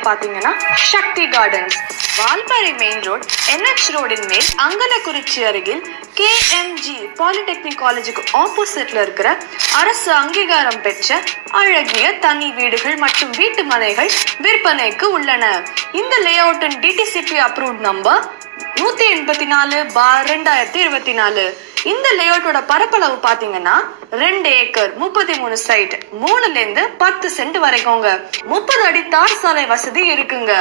இடம் பாத்தீங்கன்னா Sakthi gardens. Valparai main road NH ரோடின் மேல் அங்கலக்குறிச்சி அருகில் KMG பாலிடெக்னிக் காலேஜுக்கு ஆப்போசிட்ல இருக்கிற அரசு அங்கீகாரம் பெற்ற அழகிய தனி வீடுகள் மற்றும் வீட்டு மனைகள் விற்பனைக்கு உள்ளன. இந்த லேஅவுட்டின் DTCP அப்ரூவ்ட் நம்பர் 184/2024. இந்த லேஅவுட்டோட பரப்பளவு பாத்தீங்கன்னா 2 ஏக்கர் 33 சைட், 3ல இருந்து 10 சென்ட் வரைக்கும்ங்க. 30 அடி தார் சாலை வசதி இருக்குங்க.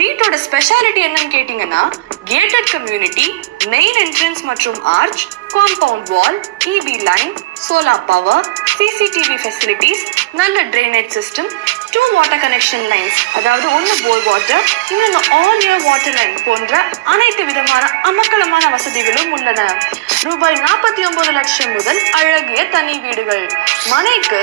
வீட்டோட ஸ்பெஷாலிட்டி என்னன்னு கேட்டீங்கன்னா கேட்டட் கம்யூனிட்டி, மெயின் என்ட்ரன்ஸ் மற்றும் arch, compound wall, EB line, solar power, CCTV facilities, நல்ல drainage system, 2 water connection lines, அதாவது 1 போர் வாட்டர், இன்னொன்று ஆல் இயர் வாட்டர் லைன் போன்ற அனைத்து விதமான அமக்கலமான வசதிகளும் உள்ளன. ரூபாய் 49 லட்சம் முதல் அழகிய தனி வீடுகள். மனைக்கு